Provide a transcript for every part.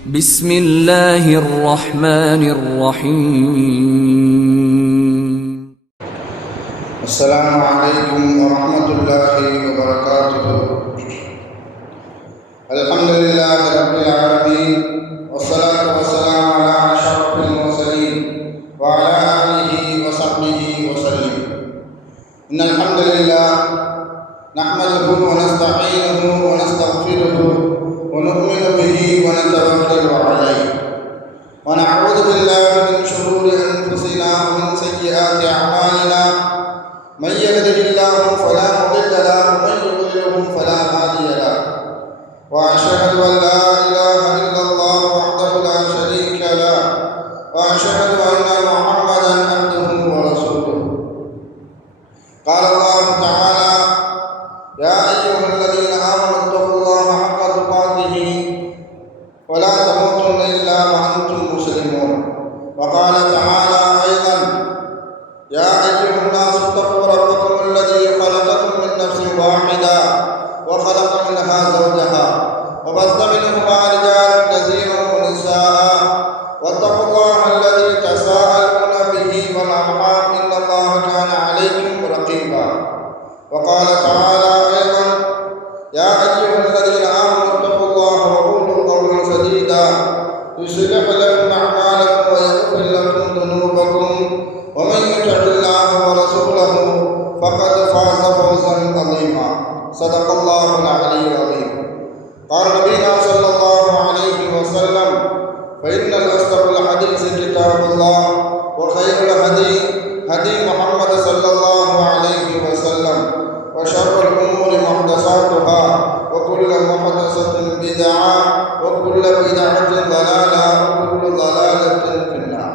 بسم الله الرحمن الرحيم. السلام عليكم ورحمة الله وبركاته. الحمد لله رب العالمين، والصلاة والسلام على أشرف المرسلين وعلى آله وصحبه وسلم. إن الحمد لله نحمده ونستعينه ونستغفره ونؤمن به ونتوكل عليه، ونعوذ بالله من شرور أنفسنا ومن سيئات أعمالنا. من يهده الله فلا مضل له ومن يضلله فلا هادي له، وأشهد أن لا إله إلا الله وحده لا شريك له، وأشهد أن محمدا عبده ورسوله. قال الله تعالى: يا أيها الذين آمنوا اتقوا الله حق تقاته ولا تموتن إلا وأنتم مسلمون. وقال تعالى أيضا: يا أيها الناس اتقوا ربكم الذي خلقكم من نفس واحدة وخلق منها زوجها وبث منهما رجالا كثيرا ونساء، واتقوا الله الذي تساءلون به والأرحام إن الله كان عليكم رقيبا. وقال تعالى أيضا: يا أيها الذين آمنوا اتقوا الله وقولوا قولا سديدا يصلح لكم أعمالكم ويغفر لكم ذنوبكم، ومن يطع الله ورسوله فقد فاز فوزا عظيما. صدق الله العلي العظيم. قال نبينا صلى الله عليه وسلم: فإن الأصدق الحديث كتاب الله، وخير الهدي هدي محمد صلى الله عليه وسلم، وشر الأمور محدثاتها، وكل محدثة بدعة، وكل بدعة ضلالة، وكل ضلالة في النار.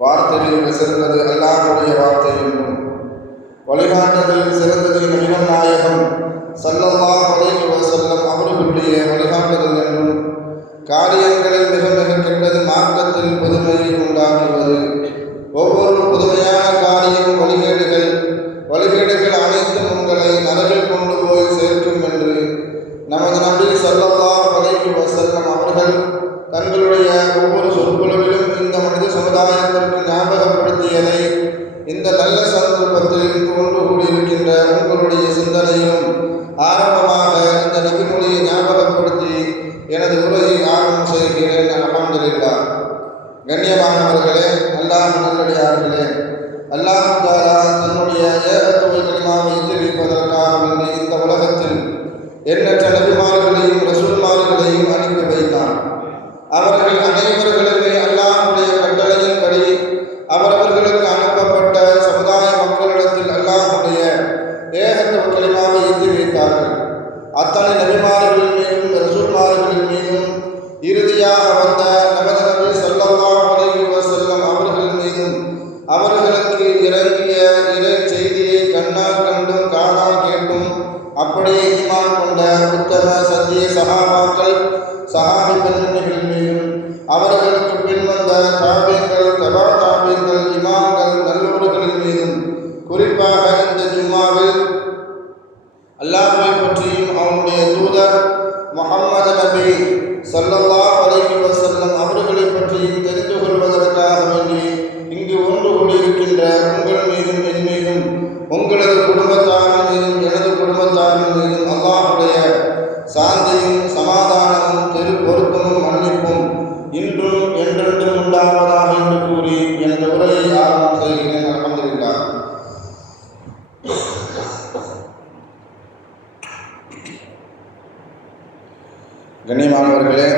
வார்த்தையில் சிறந்தது அல்லாஹ்வுடைய வார்த்தை என்றும், வழிகாட்டுதலில் சிறந்தது நபிகள் நாயகம் ஸல்லல்லாஹு அலைஹி வஸல்லம் அவர்களுடைய வழிகாட்டுதல் என்றும், காரியங்களில் மிக மிக கெட்டது மார்க்கத்தில் புதுமையை உண்டாக்குவது, ஒவ்வொரு புதுமையான காரியம் வழிகேடுகள் அனைத்தும் உங்களை நரகில் கொண்டு போய் சேர்க்கும் என்று நமது நபி ஸல்லல்லாஹு அலைஹி வஸல்லம் அவர்கள் தங்களுடைய ஒவ்வொரு சொற்பொழிவிலும் இந்த மனித சமுதாயத்திற்கு ஞாபகப்படுத்தியதை இந்த நல்ல சந்தர்ப்பத்தில் ஒன்று கூடியிருக்கின்ற உங்களுடைய சிந்தனையிலும் ஆரம்பமாக இந்த நபிமொழியை ஞாபகப்படுத்தி எனது உரையை ஆரம்பம் செய்கிறேன். அல்ஹம்துலில்லாஹ். கண்ணியமானவர்களே, அல்லாஹ் நல்லடியார்களே, அல்லாஹ் தஆலா தன்னுடைய ஏகத்துவ கலிமாவை எதிர்ப்பதற்காக வேண்டி இந்த உலகத்தில் எண்ணற்ற நபிமார்களையும் ரசூல்மார்களையும் அனுப்பி வைத்தான். அவர்கள் அனைவர்களுமே அல்லாஹ்வுடைய கட்டளையின்படி அவரவர்களுக்கு அனுப்பப்பட்ட சமுதாய மக்களிடத்தில் அல்லாஹ்வுடைய ஏகத்துவ கலிமாவை எத்தி வைத்தார்கள். அத்தனை நபிமார்களின் மீதும் ரசூல்மார்களின் மீதும் இறுதியாக வந்த நமது நபி ஸல்லல்லாஹு அலைஹி வஸல்லம் அவர்கள் மீதும் அவர்களுக்கு இறங்கிய இறை செய்தியை கண்ணால் கண்டும் காதால் கேட்டும் அப்படியே ஈமான் கொண்ட உத்தம சத்திய சஹாபாக்கள் சஹாபி பெண்மணிகள் மீதும் அவர்களுக்கு பின்வந்த தாபீன்கள் தபா தாபீன்கள் இமாம்கள் நல்லோர்களின் மீதும் குறிப்பாக இந்த ஜும்மாவில் அல்லாஹ்வை பற்றியும் அவனுடைய தூதர் முஹம்மது நபி ஸல்லல்லாஹு அலைஹி வஸல்லம் அவர்களை பற்றியும் தெரிந்து கொள்வதற்காக வேண்டி இங்கு ஒன்று கூடியிருக்கின்ற உங்கள் மீதும் என் மீதும் உங்களது குடும்பத்தாரின் மீதும் எனது குடும்பத்தாரின் மீதும் அல்லாஹ்வுடைய சாந்தியும் சமாதானமும் பொருத்தமும் மன்னிப்பும் இன்றும் என்றென்றும் உண்டாவதாக என்று கூறி எனது உரையை ஆரம்பம் செய்கிறேன். அல்ஹம்துலில்லாஹ். கண்ணியமானவர்களே,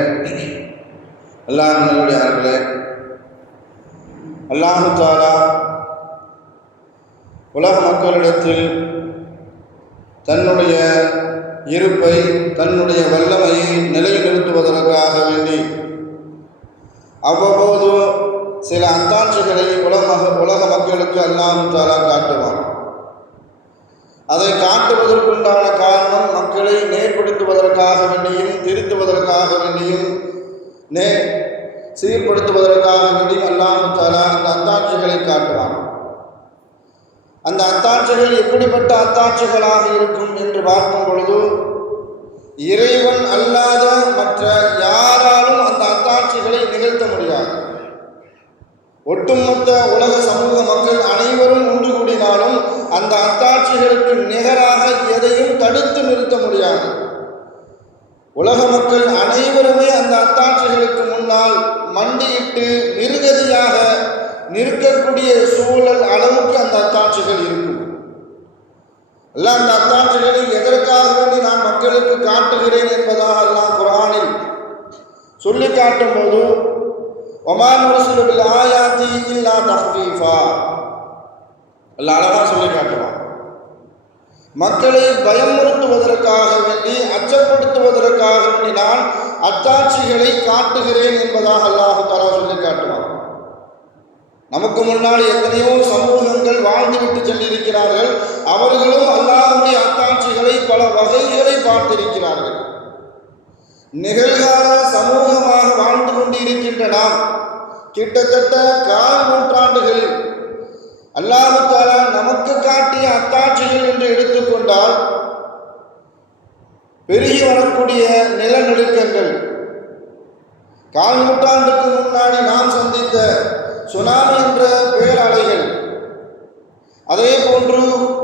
அல்லாஹ் நல்லடியார்களே, அல்லாஹ் தஆலா உலக மக்களிடத்தில் தன்னுடைய இருப்பை தன்னுடைய வல்லமையை நிலைநிறுத்துவதற்காக வேண்டி அவ்வப்போது சில அத்தாட்சிகளை உலக மக்களுக்கு அல்லாஹ் தஆலா காட்டுவான். அதை காட்டுவதற்குண்டான காரணம் மக்களை நேர்படுத்துவதற்காக வேண்டியும் திருத்துவதற்காக வேண்டியும் சீர்படுத்துவதற்காக வேண்டியும் அல்லாஹ் தஆலா அந்த அத்தாட்சிகளை காட்டுவான். அந்த அத்தாட்சிகள் எப்படிப்பட்ட அத்தாட்சிகளாக இருக்கும் என்று பார்க்கும் பொழுது, இறைவன் அல்லாத மற்ற ஒட்டுமொத்த உலக சமூக மக்கள் அனைவரும் ஒன்று கூடினாலும் அந்த அத்தாட்சிகளுக்கு நிகராக எதையும் தடுத்து நிறுத்த முடியாது. உலக மக்கள் அனைவருமே அந்த அத்தாட்சிகளுக்கு முன்னால் மண்டியிட்டு நிர்கதியாக நிற்கக்கூடிய சூழல் அளவுக்கு அந்த அத்தாட்சிகள் இருக்கும். எல்லாம் அந்த அத்தாட்சிகளை எதற்காக வேண்டி நான் மக்களுக்கு காட்டுகிறேன் என்பதாக அல்லாஹ் குர்ஆனில் சொல்லி காட்டும் போது வமா நுர்சிலு பில் ஆயாத்தி இல்லா தஃபீஃபா, அல்லாஹ் அழகா சொல்லி காட்டுவான். மக்களை பயமுறுத்துவதற்காக வேண்டி, அச்சப்படுத்துவதற்காக வேண்டி நான் அத்தாட்சிகளை காட்டுகிறேன் என்பதாக அல்லாஹ் தஆலா சொல்லி காட்டுவான். நமக்கு முன்னால் எத்தனையோ சமூகங்கள் வாழ்ந்துவிட்டு சென்றிருக்கிறார்கள். அவர்களும் அல்லாஹ்வுடைய அத்தாட்சிகளை பல வகைகளை பார்த்திருக்கிறார்கள். நிகழ்கால சமூகமாக வாழ்ந்து கொண்டிருக்கின்ற நாம் கிட்டத்தட்ட 4 நூற்றாண்டுகளில் அல்லாஹ் தஆலா நமக்கு காட்டிய அத்தாட்சிகள் என்று எடுத்துக்கொண்டால் பெருகி வரக்கூடிய நிலநடுக்கங்கள், 4 நூற்றாண்டுக்கு முன்னாடி நாம் சந்தித்த சுனாமி என்ற பேரலைகள், அதே போன்று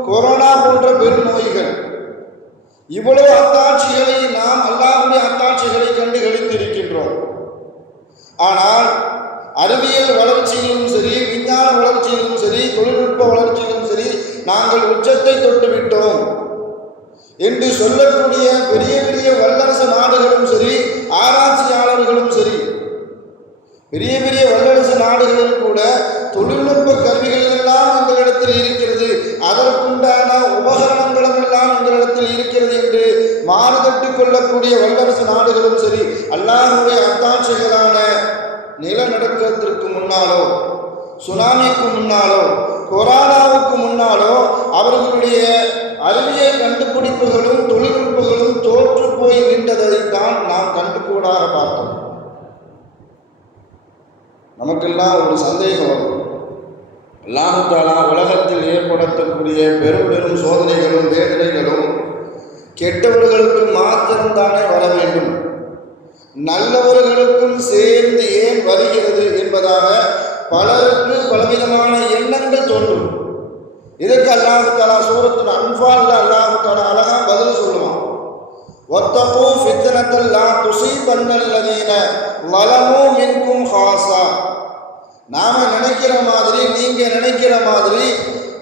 கொரோனா போன்ற பெருநோய்கள், இவ்வளவு அத்தாட்சிகளை நாம் அல்லாஹ்வுடைய அத்தாட்சிகளை கண்டு களித்திருக்கின்றோம். ஆனால் அறிவியல் வளர்ச்சியிலும் சரி, விஞ்ஞான வளர்ச்சியிலும் சரி, தொழில்நுட்ப வளர்ச்சியிலும் சரி நாங்கள் உச்சத்தை தொட்டுவிட்டோம் என்று சொல்லக்கூடிய பெரிய பெரிய வல்லரசு நாடுகளும் சரி, ஆராய்ச்சியாளர்களும் சரி, பெரிய பெரிய வல்லரசு நாடுகளில் கூட தொழில்நுட்ப கருவிகள் எல்லாம் எங்களிடத்தில் இருக்கிறது, அதற்குண்டான உபகரணங்களும் எல்லாம் எங்களிடத்தில் இருக்கிறது என்று மாறுதட்டு கொள்ளக்கூடிய வல்லரசு நாடுகளும் சரி, அல்லாஹ்வுடைய அத்தாட்சிகளான நிலநடுக்கத்திற்கு முன்னாலோ, சுனாமிக்கு முன்னாலோ, கொரோனாவுக்கு முன்னாலோ அவர்களுடைய அறிவியல் கண்டுபிடிப்புகளும் தொழில்நுட்பங்களும் தோற்று போய் நின்றதைத்தான் நாம் கண்டுகூடாக பார்த்தோம். நமக்கெல்லாம் ஒரு சந்தேகம் வரும். அல்லாஹ் தஆலா உலகத்தில் ஏற்படுத்தக்கூடிய பெரும் பெரும் சோதனைகளும் வேதனைகளும் கெட்டவர்களுக்கு மாத்திரம்தானே வர வேண்டும், நல்லவர்களுக்கும் சேர்ந்து ஏன் வருகிறது என்பதாக பலருக்கு பலவிதமான எண்ணங்கள் தோன்றும். இதற்கு அல்லாஹ் தஆலா சூரத்துல் அன்ஃபால்ல அல்லாஹ் தஆலா அழகா பதில் சொல்லுவான். வத்தகூ ஃபித்னத்தல் லா துஸீபன்னல்லதீன ஸலமூ மின்கும் ஹாஸா. நாம நினைக்கிற மாதிரி, நீங்க நினைக்கிற மாதிரி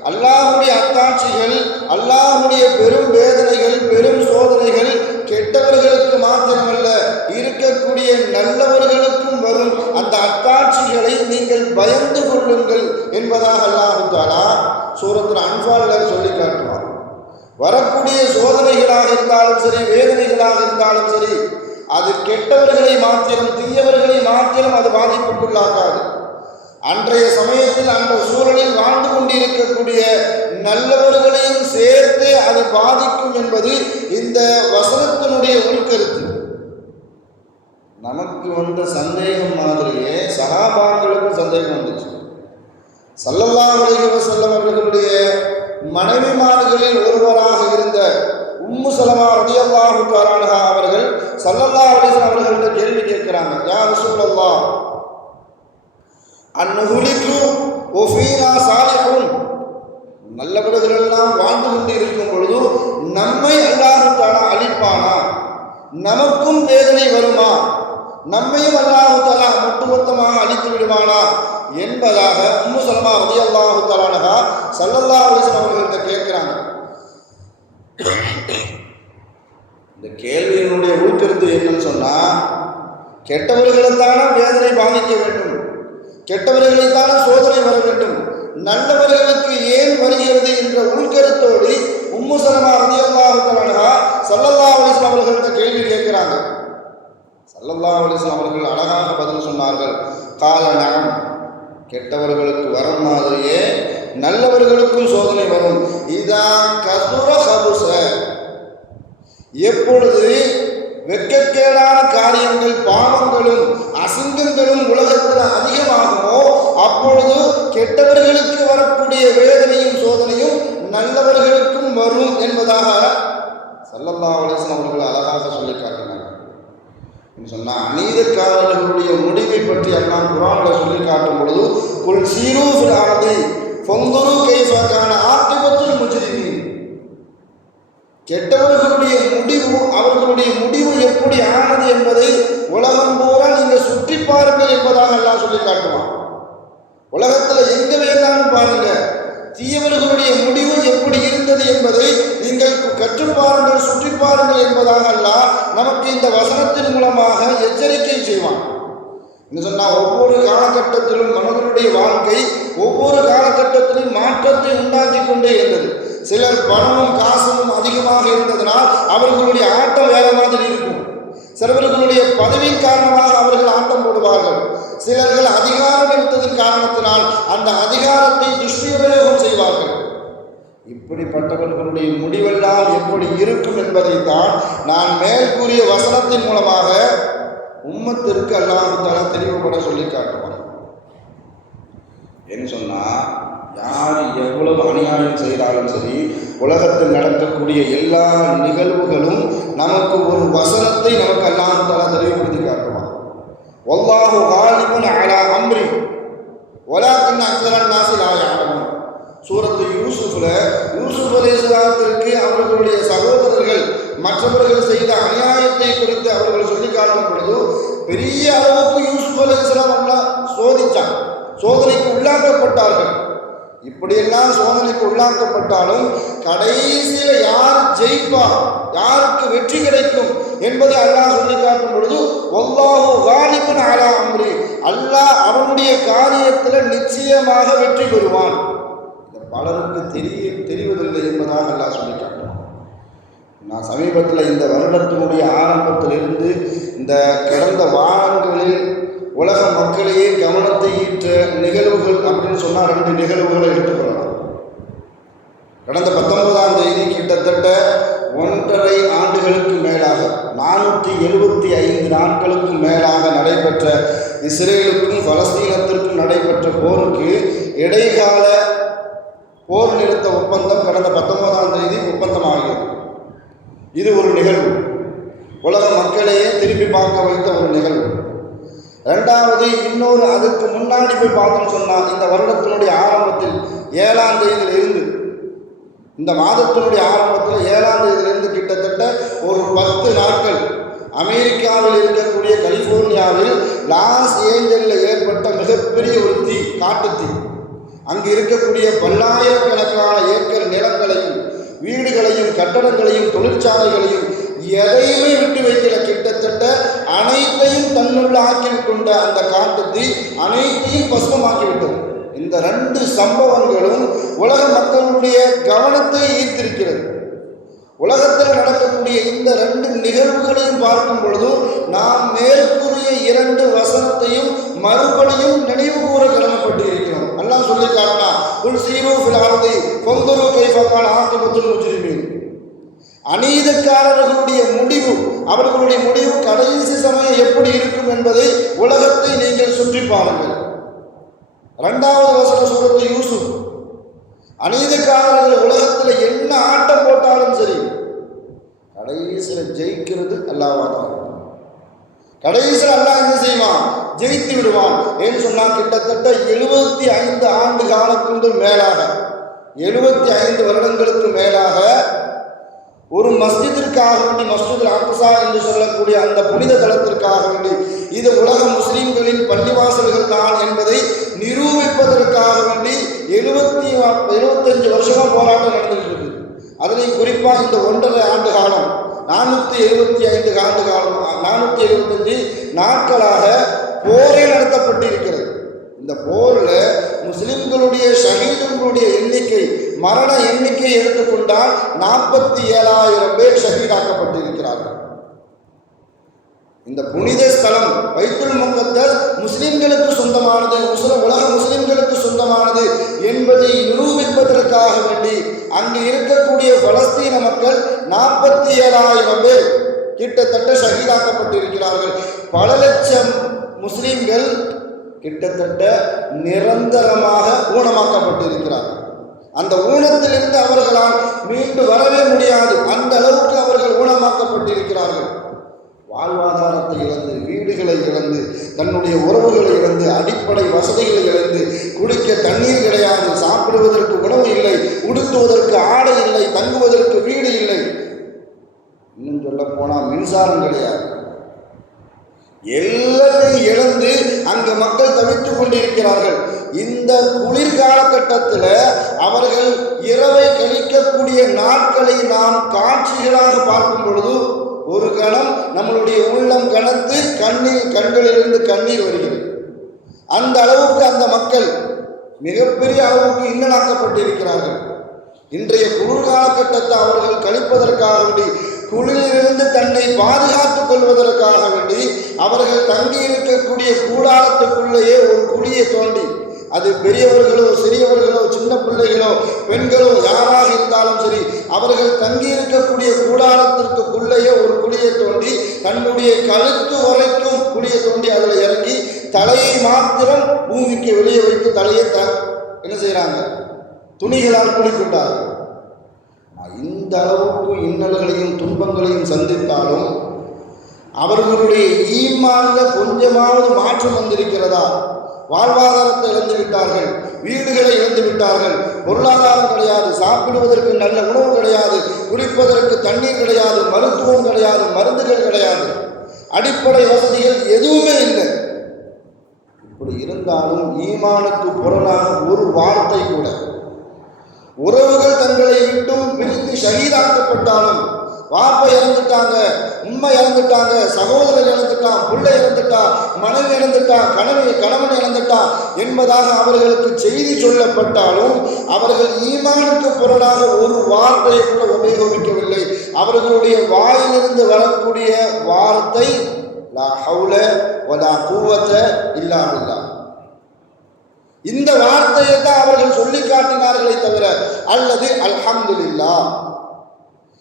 அல்லாஹ்வுடைய அத்தாட்சிகள், அல்லாஹ்வுடைய பெரும் வேதனைகள், பெரும் சோதனைகள் கெட்டவர்களுக்கு மாத்திரமல்ல, இருக்கக்கூடிய நல்லவர்களுக்கும் வரும். அந்த அத்தாட்சிகளை நீங்கள் பயந்து கொள்ளுங்கள் என்பதாக அல்லாஹ் தஆலா சூரத்துல் அன்ஃபால்ல சொல்லி காட்டுவார். வரக்கூடிய சோதனைகளாக இருந்தாலும் சரி, வேதனைகளாக இருந்தாலும் சரி, அது கெட்டவர்களை மாத்திரம், தீயவர்களை மாத்திரம் அது பாதிப்புக்குள்ளாகாது. அன்றைய சமயத்தில் அந்த சூழலில் வாழ்ந்து கொண்டிருக்கக்கூடிய நல்லவர்களையும் சேர்த்து அது பாதிக்கும் என்பது இந்த வசனத்தினுடைய உள்கருத்து. நமக்கு வந்த சந்தேகம் மாதிரியே சஹாபாக்களுக்கும் சந்தேகம் வந்துச்சு. ஸல்லல்லாஹு அலைஹி வஸல்லம் அவர்களுடைய மனைவிமார்களில் ஒருவராக இருந்த உம்மு ஸலமா ரலியல்லாஹு தஆலா அன்ஹா அவர்கள் ஸல்லல்லாஹு அலைஹி வஸல்லம் அவர்கள்ட்ட கேள்வி கேட்கிறாங்க. யா ரசூலல்லாஹ், அன்னுஹுலிகு வஃபீனா சாலிஹூன், நல்லவர்கள் எல்லாம் வாழ்ந்து கொண்டு இருக்கும் பொழுது நம்மை அல்லாஹ் தஆலா அழிப்பானா, நமக்கும் வேதனை வருமா, நம்மையும் அல்லாஹ் தஆலா ஒட்டுமொத்தமாக அழித்து விடுவானா என்பதாக உம்மு ஸலமா ரலியல்லாஹு தஆலா அன்ஹா ஸல்லல்லாஹு அலைஹி வஸல்லம் அவர்கள்ட்ட கேட்கிறாங்க. இந்த கேள்வியினுடைய உள்கருத்து என்னன்னு சொன்னா, கெட்டவர்களைத்தான வேதனை பாதிக்க வேண்டும், கெட்டவர்களைத்தான சோதனை வர வேண்டும், நல்லவர்களுக்கு ஏன் வருகிறது என்ற உள்கருத்தோடு உம்மு ஸலமா ரலியல்லாஹு தஆலா அன்ஹா ஸல்லல்லாஹு அலைஹி வஸல்லம் அவர்கள்ட்ட கேள்வி கேட்கிறாங்க. ஸல்லல்லாஹு அலைஹி வஸல்லம் அவர்கள் அழகாக பதில் சொன்னார்கள். கால நஅம், கெட்டவர்களுக்கு வரும் மாதிரியே நல்லவர்களுக்கும் சோதனை வரும். இதா கசுர ஹபுஸ, எப்பொழுது வெட்கக்கேடான காரியங்கள், பாவங்களும் அசிங்கங்களும் உலகத்தில் அதிகமாகுமோ அப்பொழுது கெட்டவர்களுக்கு வரக்கூடிய வேதனையும் சோதனையும் நல்லவர்களுக்கும் வரும் என்பதாக ஸல்லல்லாஹு அலைஹி வஸல்லம் அவர்கள் அழகாக சொல்லி காட்டினார். சொன்னால் அநீதக்காரர்களுடைய முடிவை பற்றி அல்லாஹ் குர்ஆன்ல சொல்லி காட்டும் பொழுது குல் சீரு ஃபில் அர்தி ஃபன்துரு கைஃப கான ஆகிபத்துல் முஜ்ரிமீன். கெட்டவர்களுடைய முடிவு, அவர்களுடைய முடிவு எப்படி ஆனது என்பதை உலகம் பூரா நீங்கள் சுற்றி பாருங்கள் என்பதாக அல்லாஹ் சொல்லி காட்டுவான். உலகத்தில் எங்க வேணாலும் பாருங்க, தீயவர்களுடைய முடிவு எப்படி இருந்தது என்பதை நீங்கள் கற்றுப்பாருங்கள், சுற்றி பாருங்கள் என்பதாக அல்லாஹ் நமக்கு இந்த வசனத்தின் மூலமாக எச்சரிக்கை செய்வான். என்ன சொன்னால், ஒவ்வொரு காலகட்டத்திலும் மனிதனுடைய வாழ்க்கை ஒவ்வொரு காலகட்டத்திலும் மாற்றத்தை உண்டாக்கி கொண்டே இருந்தது. சிலர் பணமும் காசும் அதிகமாக இருந்ததனால் அவர்களுடைய ஆட்டம் வேற மாதிரி இருக்கும். சிலவர்களுடைய பதவியின் காரணமாக அவர்கள் ஆட்டம் போடுவார்கள். சிலர்கள் அதிகாரம் இருந்ததன் காரணத்தினால் அந்த அதிகாரத்தை துஷ்பிரயோகம் செய்வார்கள். இப்படிப்பட்டவர்களுடைய முடிவெல்லாம் எப்படி இருக்கும் என்பதைத்தான் நான் மேல் கூறிய வசனத்தின் மூலமாக உம்மத்திற்கு அல்லாஹ் தஆலா தெளிவுபட சொல்லி காட்டுவார். என்ன சொன்னா, யார் எவ்வளவு அநியாயம் செய்தாலும் சரி, உலகத்தில் நடக்கக்கூடிய எல்லா நிகழ்வுகளும் நமக்கு ஒரு வசனத்தை நமக்கு அல்லாஹ் தஆலா தெளிவுபடுத்தி காட்டுவான். வல்லாஹு காலிபுன் அலா அம்ரி வலாக்கின் அக்ஸரன் நாஸி லா யஅலமூன். சூரத்து யூசுஃப்ல யூசுப் அலைஹிஸ்ஸலாத்திற்கு அவர்களுடைய சகோதரர்கள் மற்றவர்கள் செய்த அநியாயத்தை குறித்து அவர்கள் சொல்லி காட்டும் பொழுது பெரிய அளவுக்கு யூசுப் அலைஹிஸ்ஸலாம் அல்லாஹ் சோதிச்சான், சோதனைக்கு உள்ளாக்கப்பட்டார்கள். இப்படியெல்லாம் சோதனைக்கு உள்ளாக்கப்பட்டாலும் கடைசியில் யார் ஜெயிப்பா, யாருக்கு வெற்றி கிடைக்கும் என்பதை அல்லாஹ் சொல்லி காட்டும் பொழுது வல்லாஹு காலிபுன் அலா அம்ரி, அல்லாஹ் அவனுடைய காரியத்தில் நிச்சயமாக வெற்றி பெறுவான். பலருக்கு தெரிவதில்லை என்பதாக அல்லாஹ் சொல்லி காட்டுவான். நான் சமீபத்தில் இந்த வருடத்தினுடைய ஆரம்பத்திலிருந்து இந்த கடந்த வாரங்களில் உலக மக்களையே கவனத்தை ஈற்ற நிகழ்வுகள் அப்படின்னு சொன்னால் 2 நிகழ்வுகளை எடுத்துக்கொள்ளலாம். கடந்த 19ஆம் தேதி கிட்டத்தட்ட 1.5 ஆண்டுகளுக்கு மேலாக 475 நாட்களுக்கு மேலாக நடைபெற்ற இஸ்ரேலுக்கும் பலஸ்தீனத்திற்கும் நடைபெற்ற போருக்கு இடைக்கால போர் நிறுத்த ஒப்பந்தம் கடந்த 19ஆம் தேதி ஒப்பந்தமாகியது. இது ஒரு நிகழ்வு, உலக மக்களையே திருப்பி பார்க்க வைத்த ஒரு நிகழ்வு. ரெண்டாவது, இன்னொரு அதுக்கு முன்னாடி போய் பார்த்தோம்னு சொன்னால், இந்த வருடத்தினுடைய ஆரம்பத்தில் 7ஆம் தேதியிலிருந்து, இந்த மாதத்தினுடைய ஆரம்பத்தில் 7ஆம் தேதியிலிருந்து கிட்டத்தட்ட ஒரு 10 நாட்கள் அமெரிக்காவில் இருக்கக்கூடிய கலிஃபோர்னியாவில் லாஸ் ஏஞ்சலில் ஏற்பட்ட மிகப்பெரிய ஒரு தீ, காட்டுத்தீ. அங்கு இருக்கக்கூடிய பல்லாயிரக்கணக்கான ஏக்கர் நிலங்களையும் வீடுகளையும் கட்டடங்களையும் தொழிற்சாலைகளையும் எதையுமே விட்டு வைக்கல. கிட்டத்தட்ட அனைத்தையும் தன்னுள்ள ஆக்கி கொண்ட அந்த காட்டுத்தீ அனைத்தையும் பசுமமாக்கிவிட்டது. இந்த 2 சம்பவங்களும் உலக மக்களுடைய கவனத்தை ஈர்த்திருக்கிறது. உலகத்தில் நடக்கக்கூடிய இந்த 2 நிகழ்வுகளையும் பார்க்கும் பொழுது நாம் மேற்கூறிய 2 வசனத்தையும் மறுபடியும் நினைவு கூற கடமைப்பட்டு இருக்கிறோம். அல்லாஹ் சொல்லி காட்டினா, குல் சீரு ஃபில் அர்தி ஃபன்துரு கைஃப கான ஆகிபத்துல் முஜ்ரிமீன். அநீதிக்காரர்களுடைய முடிவு, அவர்களுடைய முடிவு கடைசி சமயம் எப்படி இருக்கும் என்பதை உலகத்தை நீங்கள் சுற்றி பாருங்கள். 2வது வசனம் சூரத்து யூசுப். அநீதிக்காரர்கள் உலகத்தில் என்ன ஆட்டம் போட்டாலும் சரி, கடைசியில் ஜெயிக்கிறது அல்லாஹ்வாதான். கடைசியில் அல்லாஹ் என்ன செய்வான்? ஜெயித்து விடுவான். ஏன்னு சொன்னால், கிட்டத்தட்ட 75 ஆண்டு காலத்துக்கு மேலாக, 75 வருடங்களுக்கு மேலாக ஒரு மஸ்ஜிதிற்காக வேண்டி, மஸ்ஜிதுல் அக்ஸா என்று சொல்லக்கூடிய அந்த புனித தலத்திற்காக வேண்டி, இது உலக முஸ்லிம்களின் பள்ளிவாசல்கள் தான் என்பதை நிரூபிப்பதற்காக வேண்டி 75 வருஷமாக போராட்டம் நடந்துகிட்டு இருக்கு. அதுலேயும் குறிப்பாக இந்த 1.5 ஆண்டு காலம், 475 ஆண்டு காலம், 475 நாட்களாக போரே நடத்தப்பட்டு இருக்கிறது. இந்த போரில் முஸ்லிம்களுடைய ஷஹீதுகளுடைய எண்ணிக்கை, மரண எண்ணிக்கை எடுத்துக்கொண்டால் 47,000 பேர் ஷஹீதாக்கப்பட்டு இருக்கிறார்கள். இந்த புனித ஸ்தலம் பைத்துல் முகத்தஸ் முஸ்லிம்களுக்கு சொந்தமானது, உலக முஸ்லிம்களுக்கு சொந்தமானது என்பதை நிரூபிப்பதற்காக வேண்டி அங்கு இருக்கக்கூடிய பலஸ்தீன மக்கள் 47,000 பேர் கிட்டத்தட்ட ஷஹீதாக்கப்பட்டிருக்கிறார்கள். பல லட்சம் முஸ்லிம்கள் கிட்டத்தட்ட நிரந்தரமாக ஊனமாக்கப்பட்டிருக்கிறார்கள். அந்த ஊனத்திலிருந்து அவர்களால் மீண்டு வரவே முடியாது, அந்த அளவுக்கு அவர்கள் ஊனமாக்கப்பட்டிருக்கிறார்கள். வாழ்வாதாரத்தை இழந்து, வீடுகளை இழந்து, தன்னுடைய உறவுகளை இழந்து, அடிப்படை வசதிகளை இழந்து, குடிக்க தண்ணீர் கிடையாது, சாப்பிடுவதற்கு உணவு இல்லை, உடுத்துவதற்கு ஆடை இல்லை, தங்குவதற்கு வீடு இல்லை, இன்னும் சொல்ல போனால் மின்சாரம் கிடையாது, எல்லாத்தையும் இழந்து அங்கு மக்கள் தவித்துக் கொண்டிருக்கிறார்கள். இந்த குளிர் காலகட்டத்தில் அவர்கள் இரவை கழிக்கக்கூடிய நாட்களை நாம் காட்சிகளாக பார்க்கும் பொழுது ஒரு கணம் நம்மளுடைய உள்ளம் கனத்து கண்களிலிருந்து கண்ணீர் வருகிறது. அந்த அளவுக்கு அந்த மக்கள் மிகப்பெரிய அளவுக்கு இன்னலாக்கப்பட்டிருக்கிறார்கள். இன்றைய குளிர் காலகட்டத்தை அவர்கள் கழிப்பதற்காக வேண்டி, குளிரிலிருந்து தன்னை பாதுகாத்துக் கொள்வதற்காக வேண்டி அவர்கள் தங்கி இருக்கக்கூடிய கூடாரத்துக்குள்ளேயே ஒரு குழியை தோண்டி, அது பெரியவர்களோ சிறியவர்களோ சின்ன பிள்ளைகளோ பெண்களோ யாராக இருந்தாலும் சரி, அவர்கள் தங்கி இருக்கக்கூடிய கூடாரத்திற்குள்ளேயே ஒரு குழியை தோண்டி தன்னுடைய கழுத்து வரைக்கும் குழியை தோண்டி அதில் இறங்கி தலையை மாத்திரம் பூமிக்கு வெளியே வைத்து தலையை என்ன செய்கிறாங்க, துணிகளால் குளிக்கின்றார்கள். இந்த அளவுக்கு இன்னல்களையும் துன்பங்களையும் சந்தித்தாலும் அவர்களுடைய ஈமான்ல கொஞ்சமாவது மாற்றம் வந்திருக்கிறதா? வாழ்வாதாரத்தை இழந்து விட்டார்கள், வீடுகளை இழந்து விட்டார்கள், பொருளாதாரம் கிடையாது, சாப்பிடுவதற்கு நல்ல உணவு கிடையாது, குடிப்பதற்கு தண்ணீர் கிடையாது, மருத்துவம் கிடையாது, மருந்துகள் கிடையாது, அடிப்படை வசதிகள் எதுவுமே இல்லை. இப்படி இருந்தாலும் ஈமானுக்கு புறனாக ஒரு வார்த்தை கூட, உறவுகள் தங்களை விட்டும் பிரித்து ஷஹீதாக்கப்பட்டாலும், வாப்பை இறந்துட்டாங்க, உம்மை இறந்துட்டாங்க, சகோதரர் இறந்துட்டான், பிள்ளை இறந்துட்டான், மனைவி இறந்துட்டான், கணவன் இறந்துட்டான் என்பதாக அவர்களுக்கு செய்தி சொல்லப்பட்டாலும் அவர்கள் ஈமானுக்கு புறனாக ஒரு வார்த்தையை கூட உபயோகிக்கவில்லை. அவர்களுடைய வாயிலிருந்து வரக்கூடிய வார்த்தை லா ஹவுல வலா குவத இல்லா பில்லாஹ். இந்த வார்த்தையை தான் அவர்கள் சொல்லி காட்டினார்களே தவிர, அல்லது அல்ஹம்துலில்லாஹ்,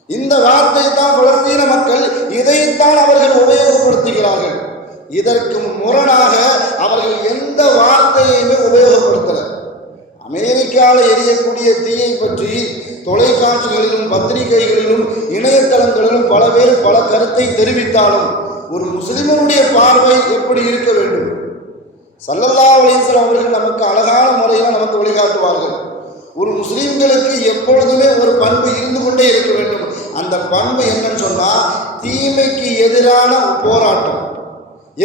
இந்த வார்த்தை தான் பலஸ்தீன மக்கள் இதைத்தான் அவர்கள் உபயோகப்படுத்துகிறார்கள். இதற்கு முரணாக அவர்கள் எந்த வார்த்தையுமே உபயோகப்படுத்தல. அமெரிக்காவில் எரியக்கூடிய தீயை பற்றி தொலைக்காட்சிகளிலும் பத்திரிகைகளிலும் இணையதளங்களிலும் பல பேர் பல கருத்தை தெரிவித்தாலும் ஒரு முஸ்லிமுடைய பார்வை எப்படி இருக்க வேண்டும்? ஸல்லல்லாஹு அலைஹி வஸல்லம் அவர்கள் நமக்கு அழகான முறையில் நமக்கு வழிகாட்டுவார்கள். ஒரு முஸ்லிம்களுக்கு எப்பொழுதுமே ஒரு பண்பு இருந்து கொண்டே இருக்க வேண்டும். அந்த பண்பு என்னன்னு சொன்னா, தீமைக்கு எதிரான போராட்டம்.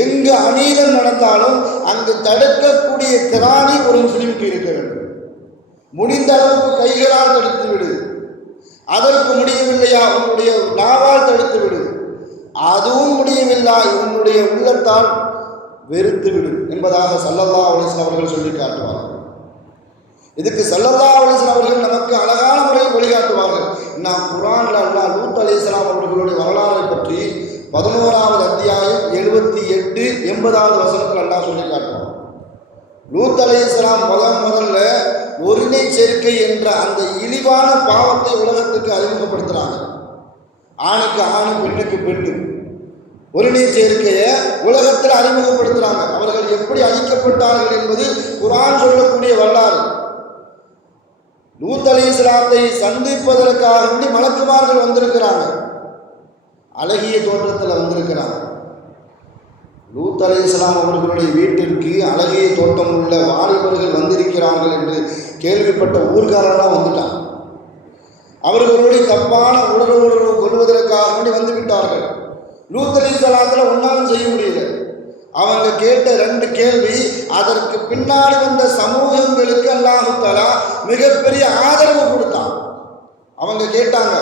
எங்கு அநீதம் நடந்தாலும் அங்கு தடுக்கக்கூடிய திராணி ஒரு முஸ்லிமுக்கு இருக்க வேண்டும். முடிந்த அளவுக்கு கைகளால் தடுத்து விடு, அதற்கு முடியவில்லையா உன்னுடைய நாவால் தடுத்து விடு, அதுவும் முடியவில்லை உன்னுடைய உள்ளத்தால் வெறுத்து விடு என்பதாக ஸல்லல்லாஹு அலைஹி வஸல்லம் அவர்கள் சொல்லி காட்டுவார்கள். இதுக்கு ஸல்லல்லாஹு அலைஹி வஸல்லம் அவர்கள் நமக்கு அழகான முறையில் வழிகாட்டுவார்கள். நான் குர்ஆன்ல அல்லாஹ் லூத் அலைஹிஸ்ஸலாம் அவர்களுடைய வரலாறை பற்றி 11வது அத்தியாயம் 78 80வது வசனத்தில் அல்லாஹ் சொல்லி காட்டுவார். லூத் அலைஹிஸ்ஸலாம் முதல்ல ஒருணை சேர்க்கை என்ற அந்த இழிவான பாவத்தை உலகத்துக்கு அறிமுகப்படுத்துறாங்க. ஆணுக்கு ஆணு, பெண்ணுக்கு பெண்ணு, ஒருணை சேர்க்கையை உலகத்தில் அறிமுகப்படுத்துறாங்க. அவர்கள் எப்படி அழிக்கப்பட்டார்கள் என்பது குர்ஆன் சொல்லக்கூடிய வரலாறு. லூத் அலைஹிஸ்ஸலாத்தை சந்திப்பதற்காக வேண்டி மலக்குமார்கள் வந்திருக்கிறாங்க, அழகிய தோற்றத்தில் வந்திருக்கிறாங்க. லூத் அலைஹிஸ்ஸலாம் அவர்களுடைய வீட்டிற்கு அழகிய தோட்டம் உள்ள வாலிபர்கள் வந்திருக்கிறார்கள் என்று கேள்விப்பட்ட ஊர்காரெல்லாம் வந்துட்டாங்க. அவர்களுடைய தப்பான உணர்வு கொள்வதற்காக வேண்டி வந்து விட்டார்கள். லூத் அலைஹிஸ்ஸலாத்துல ஒன்றாலும் செய்ய முடியல. அவங்க கேட்ட 2 கேள்வி, அதற்கு பின்னாடி வந்த சமூகங்களுக்கு அல்லாஹ் தஆலா மிகப்பெரிய ஆதரவு கொடுத்தான். அவங்க கேட்டாங்க,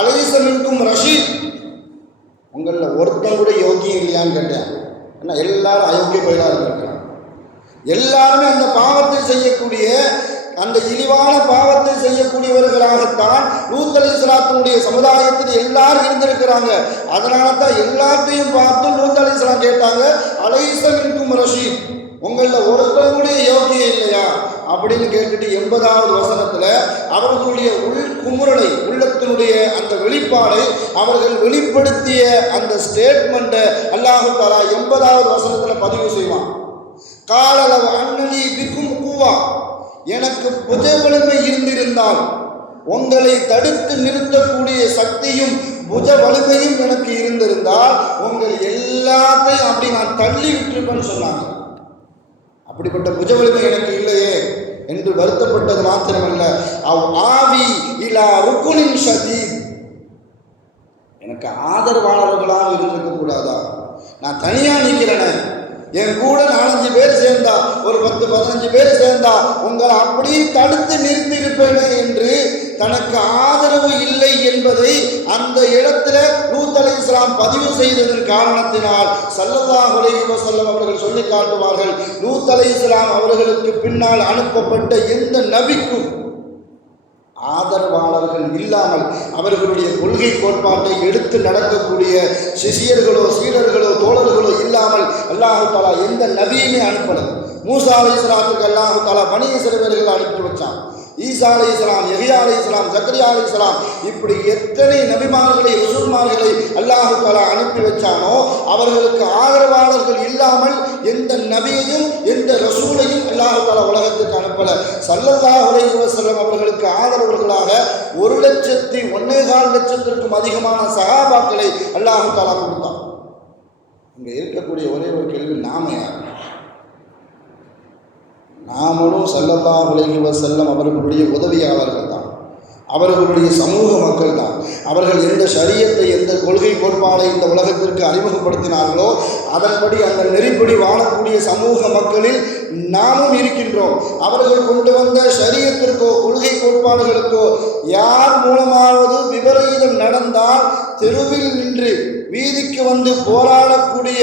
அலைஸ மின்கும் ரஷீத், உங்களில் ஒருத்தன் கூட யோக்கியம் இல்லையான்னு கேட்டாங்க. ஏன்னா எல்லாரும் அயோக்கிய பயிலாக இருந்திருக்கிறாங்க. எல்லாருமே அந்த பாவத்தை செய்யக்கூடிய, அந்த இழிவான பாவத்தை செய்யக்கூடியவர்களாகத்தான் லூத் அலைஹிஸ்ஸலாத்துடைய சமுதாயத்தில் எல்லாரும் இருந்திருக்கிறாங்க. அதனால தான் எல்லாத்தையும் பார்த்து லூத் அலைஹிஸ்ஸலாம் கேட்டாங்க, அலைஸ மின்கும் ரஷீத், உங்களில் ஒருத்தருடைய யோக்கியம் இல்லையா அப்படின்னு கேட்டுட்டு 80வது வசனத்தில் அவர்களுடைய குமுறலை, உள்ளத்தினுடைய அந்த வெளிப்பாடை அவர்கள் வெளிப்படுத்திய அந்த ஸ்டேட்மெண்ட்டை அல்லாஹ் தஆலா 80வது வசனத்தில் பதிவு செய்வான். காலளவு அன்னலி பிக்கும் கூவா, எனக்கு புஜபலமை இருந்திருந்தால், உங்களை தடுத்து நிறுத்தக்கூடிய சக்தியும் புஜ வலிமையும் எனக்கு இருந்திருந்தால் உங்கள் எல்லாத்தையும் அப்படி நான் தள்ளி விட்டுருப்பேன்னு சொன்னாங்க. அப்படிப்பட்ட புஜ வலிமை எனக்கு இல்லையே என்று வருத்தப்பட்டது மாத்திரமல்ல, ஆவி இலா ருக்குனின் ஷதீத், எனக்கு ஆதரவாளர்களாக இருந்திருக்க கூடாதா? நான் தனியா நிக்கிறேனே, என் கூட 4-5 பேர் சேர்ந்தா, ஒரு 10-15 பேர் சேர்ந்தா உங்களை அப்படியே தடுத்து நிறுத்தி இருப்பேனே என்று தனக்கு ஆதரவு இல்லை என்பதை அந்த இடத்துல லூத் அலைஹிஸ்ஸலாம் பதிவு செய்ததன் காரணத்தினால் ஸல்லல்லாஹு அலைஹி வஸல்லம் அவர்கள் சொல்லி காட்டுவார்கள், லூத் அலைஹிஸ்ஸலாம் அவர்களுக்கு பின்னால் அனுப்பப்பட்ட எந்த நபிக்கும் ஆதரவாளர்கள் இல்லாமல் அவர்களுடைய கொள்கை கோட்பாட்டை எடுத்து நடக்கக்கூடிய சிஷியர்களோ சீடர்களோ தோழர்களோ இல்லாமல் அல்லாஹு தஆலா எந்த நபியுமே அனுப்பல. மூசா அலைஹிஸ்ஸலாத்துக்கு அல்லாஹு தஆலா பனி இஸ்ரவேலர்களை அனுப்பி வச்சான். ஈசா அலைஹிஸ்ஸலாம், யஹ்யா அலைஹிஸ்ஸலாம், ஜக்கரியா அலைஹிஸ்ஸலாம், இப்படி எத்தனை நபிமார்களை ரசூல்மார்களை அல்லாஹு தஆலா அனுப்பி வச்சானோ அவர்களுக்கு ஆதரவாளர்கள் இல்லாமல் எந்த நபியையும் எந்த ரசூலையும் அல்லாஹு தஆலா உலகத்துக்கு அனுப்பல. ஸல்லல்லாஹு அலைஹி வஸல்லம் அவர்களுக்கு ஆதரவர்களாக 1,01,4,00,000 அதிகமான சஹாபாக்களை அல்லாஹு தஆலா கொடுத்தான். இங்க இருக்கக்கூடிய ஒரே ஒரு கேள்வி, நாம யார்? நாமளும் ஸல்லல்லாஹு அலைஹி வஸல்லம் அவர்களுடைய உதவியாளர்கள் தான், அவர்களுடைய சமூக மக்கள் தான். அவர்கள் எந்த ஷரியத்தை எந்த கொள்கை கோட்பாடை இந்த உலகத்திற்கு அறிமுகப்படுத்தினார்களோ அதன்படி அந்த நெறிப்படி வாழக்கூடிய சமூக மக்களில் நாமும் இருக்கின்றோம். அவர்கள் கொண்டு வந்த ஷரியத்திற்கோ கொள்கை கோட்பாடுகளுக்கோ யார் மூலமாவது விபரீதம் நடந்தால் தெருவில் நின்று வீதிக்கு வந்து போராடக்கூடிய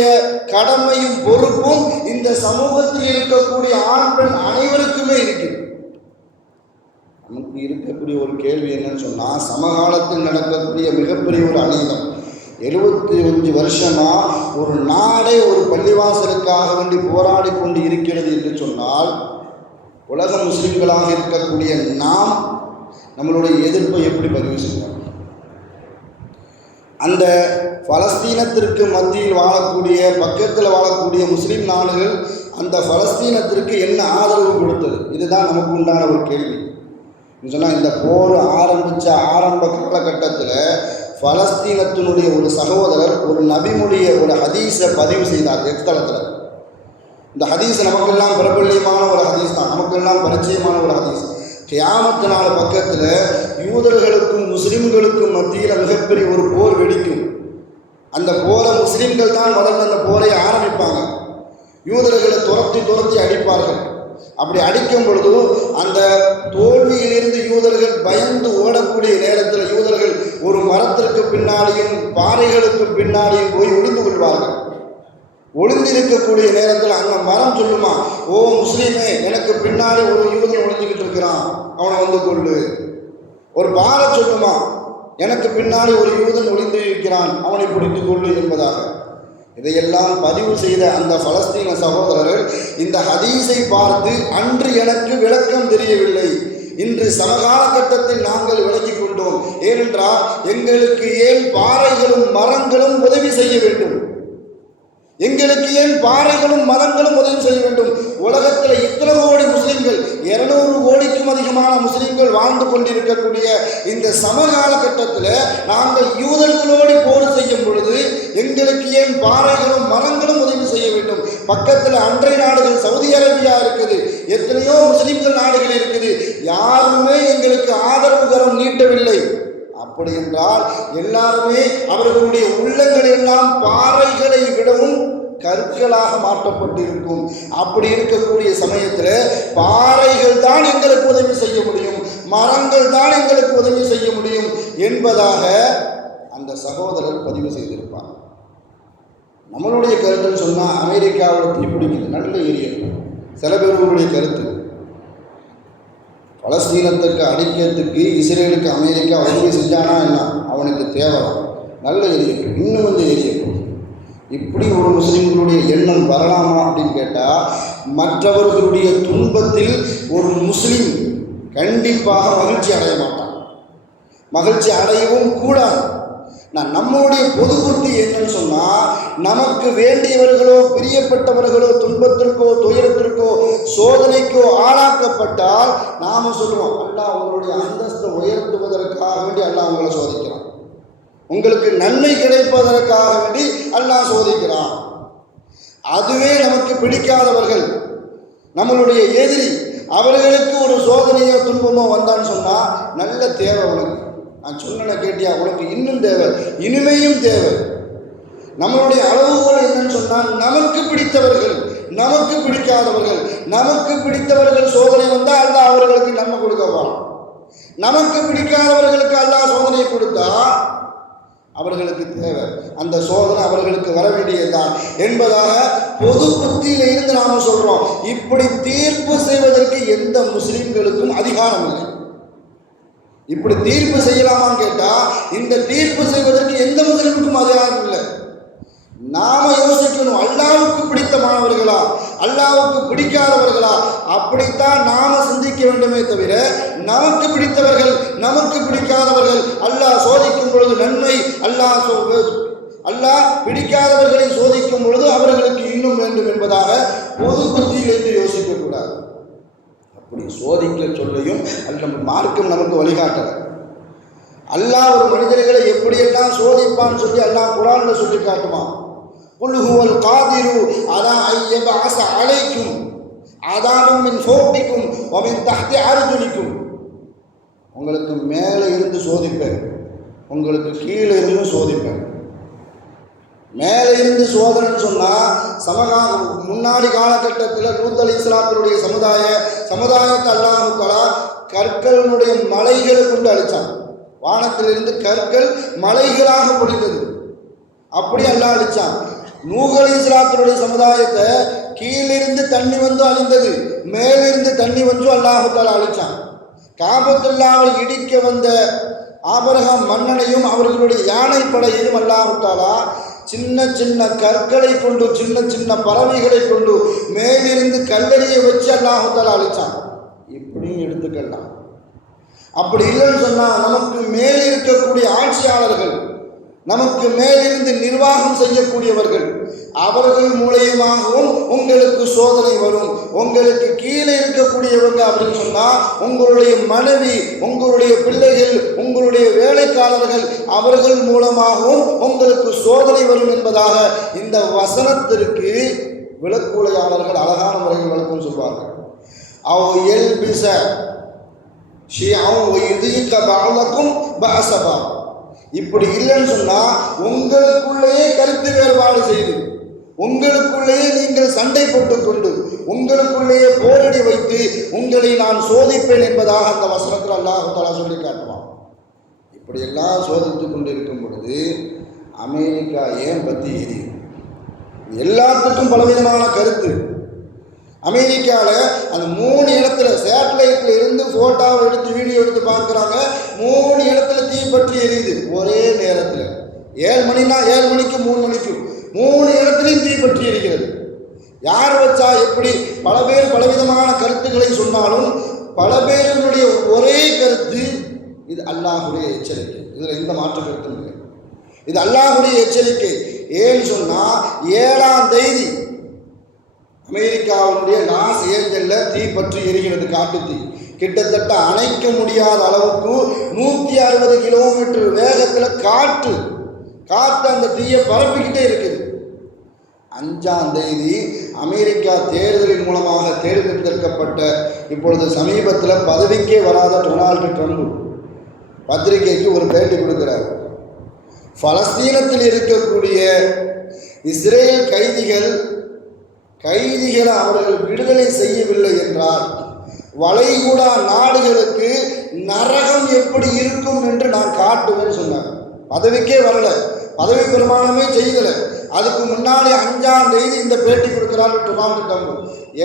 கடமையும் பொறுப்பும் இந்த சமூகத்தில் இருக்கக்கூடிய ஆண் பெண் அனைவருக்குமே இருக்கிறது. நமக்கு இருக்கக்கூடிய ஒரு கேள்வி என்னன்னு சொன்னால், சமகாலத்தில் நடக்கக்கூடிய மிகப்பெரிய ஒரு அநீதம், 75 வருஷமா ஒரு நாடே ஒரு பள்ளிவாசலுக்காக வேண்டி போராடி கொண்டு இருக்கிறது என்று சொன்னால், உலக முஸ்லிம்களாக இருக்கக்கூடிய நாம் நம்மளுடைய எதிர்ப்பை எப்படி பதிவு செய்வோம்? அந்த பலஸ்தீனத்திற்கு மத்தியில் வாழக்கூடிய பக்கத்தில் வாழக்கூடிய முஸ்லீம் நாடுகள் அந்த பலஸ்தீனத்திற்கு என்ன ஆதரவு கொடுத்தது? இதுதான் நமக்கு உண்டான ஒரு கேள்வி. சொன்னால் இந்த போர் ஆரம்பித்த ஆரம்ப காலகட்டத்தில் பலஸ்தீனத்தினுடைய ஒரு சகோதரர் ஒரு நபிமொழிய ஒரு ஹதீஸை பதிவு செய்தார் எக்ஸ்தலத்தில். இந்த ஹதீஸ் நமக்கெல்லாம் பிரபல்யமான ஒரு ஹதீஸ் தான், நமக்கெல்லாம் பரிச்சயமான ஒரு ஹதீஸ். கியாமத்து நாள் பக்கத்தில் யூதர்களுக்கும் முஸ்லிம்களுக்கும் மத்தியில் மிகப்பெரிய ஒரு போர் வெடிக்கும். அந்த போரை முஸ்லிம்கள் தான் முதல்ல அந்த போரை ஆரம்பிப்பாங்க. யூதர்களை துரத்தி அடிப்பார்கள். அப்படி அடிக்கும் பொழுது அந்த தோல்வியிலிருந்து யூதர்கள் பயந்து ஓடக்கூடிய நேரத்தில் யூதர்கள் ஒரு மரத்திற்கு பின்னாடியும் பாறைகளுக்கு பின்னாடியும் போய் ஒளிந்து கொள்வார்கள். ஒளிந்திருக்கக்கூடிய நேரத்தில் அந்த மரம் சொல்லுமா, ஓ முஸ்லீமே, எனக்கு பின்னாடி ஒரு யூதன் ஒளிஞ்சுக்கிட்டு இருக்கிறான், அவனை வந்து கொள்ளு. ஒரு பாறை சொல்லுமா, எனக்கு பின்னாடி ஒரு யூதன் ஒளிந்து இருக்கிறான், அவனை பிடித்து கொள்ளு என்பதாக. இதையெல்லாம் பதிவு செய்த அந்த பலஸ்தீன சகோதரர்கள் இந்த ஹதீஸை பார்த்து, அன்று எனக்கு விளக்கம் தெரியவில்லை, இன்று சமகாலகட்டத்தில் நாங்கள் விளக்கிக் கொண்டோம். ஏனென்றால் எங்களுக்கு ஏன் பாறைகளும் மரங்களும் உதவி செய்ய வேண்டும்? எங்களுக்கு ஏன் பாறைகளும் மரங்களும் உதவி செய்ய வேண்டும்? உலகத்தில் இத்தனை கோடி முஸ்லிம்கள், 200 கோடிக்கும் அதிகமான முஸ்லிம்கள் வாழ்ந்து கொண்டிருக்கக்கூடிய இந்த சமகாலகட்டத்தில் நாங்கள் யூதர்களோடு போர் செய்யும் பொழுது எங்களுக்கு ஏன் பாறைகளும் மரங்களும் உதவி செய்ய வேண்டும்? பக்கத்தில் அன்றைய நாடுகள் சவுதி அரேபியா இருக்குது, எத்தனையோ முஸ்லிம்கள் நாடுகள் இருக்குது, யாருமே எங்களுக்கு ஆதரவு கரம் நீட்டவில்லை. அப்படி என்றால் எல்லாருமே அவர்களுடைய உள்ளங்கள் எல்லாம் பாறைகளை விடவும் கற்களாக மாற்றப்பட்டிருக்கும். அப்படி இருக்கக்கூடிய சமயத்தில் பாறைகள் தான் எங்களுக்கு உதவி செய்ய முடியும், மரங்கள் தான் எங்களுக்கு உதவி செய்ய முடியும் என்பதாக அந்த சகோதரர் பதிவு செய்திருப்பார். நம்மளுடைய கருத்துன்னு சொன்னால் அமெரிக்காவில் தீப்பிடிக்குது, நல்ல ஏரியா. சில பேர்களுடைய கருத்து, பலஸ்தீனத்துக்கு அடிக்கிறதுக்கு இஸ்ரேலுக்கு அமெரிக்கா உதவி செஞ்சானா என்ன, அவனுக்கு தேவை, நல்ல எரியட்டும், இன்னும் கொஞ்சம் எரியட்டும். இப்படி ஒரு முஸ்லிம்களுடைய எண்ணம் வரலாமா அப்படின்னு கேட்டால், மற்றவர்களுடைய துன்பத்தில் ஒரு முஸ்லிம் கண்டிப்பாக மகிழ்ச்சி அடைய மாட்டான், மகிழ்ச்சி அடையவும் கூடாது. நம்முடைய பொது புத்தி என்னன்னு சொன்னால், நமக்கு வேண்டியவர்களோ பிரியப்பட்டவர்களோ துன்பத்திற்கோ துயரத்திற்கோ சோதனைக்கோ ஆளாக்கப்பட்டால் நாம் சொல்லுவோம், அல்லாஹ் உங்களுடைய அந்தஸ்தை உயர்த்துவதற்காக வேண்டி அல்லாஹ் உங்களை சோதிக்கிறான், உங்களுக்கு நன்மை கிடைப்பதற்காக வேண்டி அல்லாஹ் சோதிக்கிறான். அதுவே நமக்கு பிடிக்காதவர்கள், நம்மளுடைய எதிரி, அவர்களுக்கு ஒரு சோதனையோ துன்பமோ வந்தான்னு சொன்னால் நல்ல தேவை உனக்கு. நான் சொன்ன கேட்டியா, உனக்கு இன்னும் தேவை, இனிமையும் தேவை. நம்மளுடைய அளவுகோல் என்னன்னு சொன்னால் நமக்கு பிடித்தவர்கள், நமக்கு பிடிக்காதவர்கள். நமக்கு பிடித்தவர்கள் சோதனை வந்தால் அல்லாஹ் அவர்களுக்கு நன்மை கொடுக்கவான். நமக்கு பிடிக்காதவர்களுக்கு அல்லாஹ் சோதனை கொடுத்தா அவர்களுக்கு தேவை, அந்த சோதனை அவர்களுக்கு வர வேண்டியதுதான் என்பதாக பொது புத்தியில இருந்து நாம சொல்றோம். இப்படி தீர்ப்பு செய்வதற்கு எந்த முஸ்லிம்களுக்கும் அதிகாரம் இல்லை. இப்படி தீர்ப்பு செய்யலாமான்னு கேட்டா இந்த தீர்ப்பு செய்வதற்கு எந்த முஸ்லிமுக்கும் அதிகாரம் இல்லை. நாம யோசிக்கணும், அல்லாஹ்வுக்கு பிடித்தமானவர்களா, அல்லாஹ்வுக்கு பிடிக்காதவர்களா, அப்படித்தான் நாம சிந்திக்க வேண்டுமே தவிர நமக்கு பிடித்தவர்கள் நமக்கு பிடிக்காதவர்கள் அல்லாஹ் சோதிக்கும் பொழுது நன்மை, அல்லாஹ் பிடிக்காதவர்களை சோதிக்கும் பொழுது அவர்களுக்கு இன்னும் வேண்டும் என்பதாக பொது புத்தியிலிருந்து யோசிக்க கூடாது. அப்படி சோதிக்க சொல்லையும் அல்ல மார்க்கம் நமக்கு வழிகாட்டல. அல்லாஹ் ஒரு மனிதர்களை எப்படியெல்லாம் சோதிப்பான்னு சொல்லி அல்லாஹ் குர்ஆன்ல சொல்லி காட்டுவான். குல் ஹுவல் காதிரு அலா ஐயபஅஸ அலைக்கும் அதாபம் மின் ஃபௌகிக்கும் வ மின் தஹ்தி அர்ஜுலிக்கும். உங்களுக்கு மேலே இருந்து சோதிப்பேன், உங்களுக்கு கீழே இருந்து சோதிப்பேன். மேலே இருந்து சோதனைன்னு சொன்னால் முன்னாடி காலகட்டத்தில் லூத் அலைஹிஸ்ஸலாத்துடைய சமுதாயத்தை அல்லாஹ் தஆலா கற்களுடைய மலைகளை கொண்டு அழிச்சான். வானத்திலிருந்து கற்கள் மலைகளாக பொழிந்தது, அப்படி அல்லாஹ் அழிச்சான். நூஹ் அலைஹிஸ்ஸலாத்துடைய சமுதாயத்தை கீழிருந்து தண்ணி வந்து அழிந்தது, மேலிருந்து தண்ணி வந்து அல்லாஹ் தஆலா அழிச்சான். காபத்துல்லாவை இடிக்க வந்த ஆபிரகாம் மன்னனையும் அவர்களுடைய யானை படையையும் அல்லாஹ் தஆலா சின்ன சின்ன கற்களை கொண்டு, சின்ன சின்ன பறவைகளை கொண்டு மேலிருந்து கல்லறியை வச்சு அல்லாஹ் தஆலா அழிச்சான். இப்படியும் எடுத்துக்கலாம். அப்படி இல்லைன்னு சொன்னால் நமக்கு மேல் இருக்கக்கூடிய ஆட்சியாளர்கள், நமக்கு மேலிருந்து நிர்வாகம் செய்யக்கூடியவர்கள், அவர்கள் மூலமாகவும் உங்களுக்கு சோதனை வரும். உங்களுக்கு கீழே இருக்கக்கூடியவங்க அப்படின்னு சொன்னால் உங்களுடைய மனைவி, உங்களுடைய பிள்ளைகள், உங்களுடைய வேலைக்காரர்கள், அவர்கள் மூலமாகவும் உங்களுக்கு சோதனை வரும் என்பதாக இந்த வசனத்திற்கு விளக்குரையாளர்கள் அழகான முறையில் விளக்கம் சொல்வார்கள். அவ் எல்பிஸ ஷிஅன் வ யுதீக பஅலக்கும் பஅஸபா. இப்படி இல்லைன்னு சொன்னால் உங்களுக்குள்ளேயே கருத்து வேறுபாடு செய்து, உங்களுக்குள்ளேயே நீங்கள் சண்டை போட்டுக்கொண்டு, உங்களுக்குள்ளேயே போரடி வைத்து உங்களை நான் சோதிப்பேன் என்பதாக அந்த வசனத்தில் அல்லாஹ் தஆலா சொல்லி காட்டுவான். இப்படியெல்லாம் சோதித்து கொண்டு இருக்கும் பொழுது அமெரிக்கா ஏன் பற்றி எரியும்? எல்லாத்துக்கும் பலவிதமான கருத்து. அமெரிக்காவில் அந்த 3 இடத்துல சேட்டலைட்டில் இருந்து ஃபோட்டோவை எடுத்து வீடியோ எடுத்து பார்க்குறாங்க. 3 இடத்துல தீ பற்றி எரியுது ஒரே நேரத்தில். 7 மணினா 7 மணிக்கு 3 மணிக்கு 3 இடத்துலையும் தீ பற்றி எரிகிறது. யார் வச்சா எப்படி? பல பேர் பலவிதமான கருத்துக்களை சொன்னாலும் பல பேருடைய ஒரே கருத்து, இது அல்லாஹ்வுடைய எச்சரிக்கை. இதில் எந்த மாற்று கருத்தும் இல்லை. இது அல்லாஹ்வுடைய எச்சரிக்கை. ஏன்னு சொன்னால் 7ஆம் தேதி அமெரிக்காவுடைய லாஸ் ஏஞ்சலில் தீ பற்றி எரிகிறது. காட்டு தீ கிட்டத்தட்ட அணைக்க முடியாத அளவுக்கு 160 கிலோமீட்டர் வேகத்தில் காற்று அந்த தீயை பரப்பிக்கிட்டே இருக்குது. 5ஆம் தேதி அமெரிக்கா தேர்தலின் மூலமாக தேர்ந்தெடுக்கப்பட்ட இப்பொழுது சமீபத்தில் பதவிக்கே வராத டொனால்டு ட்ரம்ப் பத்திரிகைக்கு ஒரு பேட்டி கொடுக்கிறார். பலஸ்தீனத்தில் இருக்கக்கூடிய இஸ்ரேல் கைதிகளை அவர்கள் விடுதலை செய்யவில்லை என்றால் வளைகுடா நாடுகளுக்கு நரகம் எப்படி இருக்கும் என்று நான் காட்டுவேன்னு சொன்னார். பதவிக்கே வரல, பதவி பிரமாணமே செய்யலை. அதுக்கு முன்னாடி 5ஆம் தேதி இந்த பேட்டி கொடுக்கிறார் டொனால்டு ட்ரம்ப்.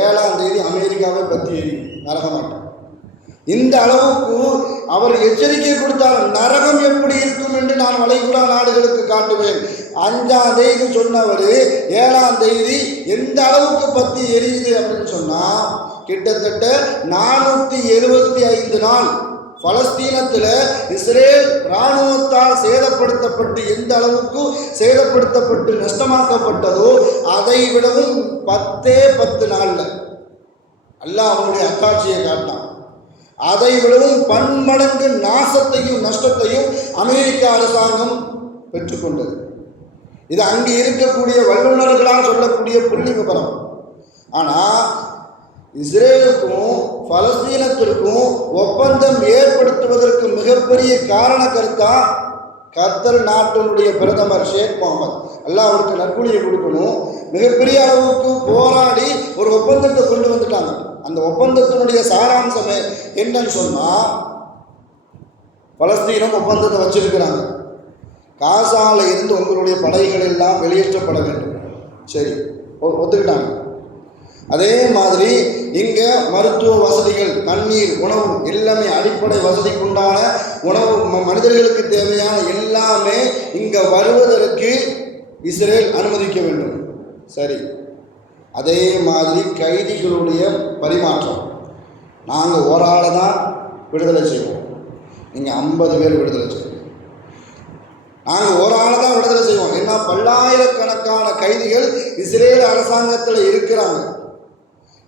7ஆம் தேதி அமெரிக்காவை பற்றி நரகமாட்டார். இந்த அளவுக்கு அவர் எச்சரிக்கை கொடுத்தார், நரகம் எப்படி இருக்கும் என்று நான் வளைகுடா நாடுகளுக்கு காட்டுவேன். 5ஆம் தேதி சொன்னவர் 7ஆம் தேதி எந்த அளவுக்கு பற்றி எரியுது அப்படின்னு சொன்னால் கிட்டத்தட்ட 475 நாள் பலஸ்தீனத்தில் இஸ்ரேல் இராணுவத்தால் சேதப்படுத்தப்பட்டு எந்த அளவுக்கு சேதப்படுத்தப்பட்டு நஷ்டமாக்கப்பட்டதோ அதை விடவும் 10 நாளில் அல்லாஹ் அவனுடைய அத்தாட்சியை காட்டினான். அதை விடவும் பன்மடங்கு நாசத்தையும் நஷ்டத்தையும் அமெரிக்க அரசாங்கம் பெற்றுக்கொண்டது. இது அங்கு இருக்கக்கூடிய வல்லுநர்களால் சொல்லக்கூடிய புள்ளி விபரம். ஆனால் இஸ்ரேலுக்கும் பலஸ்தீனத்திற்கும் ஒப்பந்தம் ஏற்படுத்துவதற்கு மிகப்பெரிய காரண கருத்தா கத்தர் நாட்டினுடைய பிரதமர் ஷேக் முகமது, அல்லாஹ் அவருக்கு நற்கூலியை கொடுக்கணும், மிகப்பெரிய அளவுக்கு போராடி ஒரு ஒப்பந்தத்தை கொண்டு வந்துட்டாங்க. அந்த ஒப்பந்தத்தினுடைய சாராம்சமே என்னன்னு சொன்னால், பலஸ்தீனம் ஒப்பந்தத்தை வச்சிருக்கிறாங்க, காசால இருந்து உங்களுடைய படைகள் எல்லாம் வெளியேற்றப்பட வேண்டும். சரி, ஒத்துக்கிட்டாங்க. அதே மாதிரி இங்கே மருத்துவ வசதிகள், தண்ணீர், உணவு எல்லாமே அடிப்படை வசதிக்குண்டான உணவு, மனிதர்களுக்கு தேவையான எல்லாமே இங்கே வருவதற்கு இஸ்ரேல் அனுமதிக்க வேண்டும். சரி, அதே மாதிரி கைதிகளுடைய பரிமாற்றம், நாங்கள் ஒரு ஆளை தான் விடுதலை செய்வோம், நீங்கள் 50 பேர் விடுதலை செய்வோம். நாங்கள் ஒரு ஆளை தான் விடுதலை செய்வோம். ஏன்னா பல்லாயிரக்கணக்கான கைதிகள் இஸ்ரேல் அரசாங்கத்தில் இருக்கிறாங்க.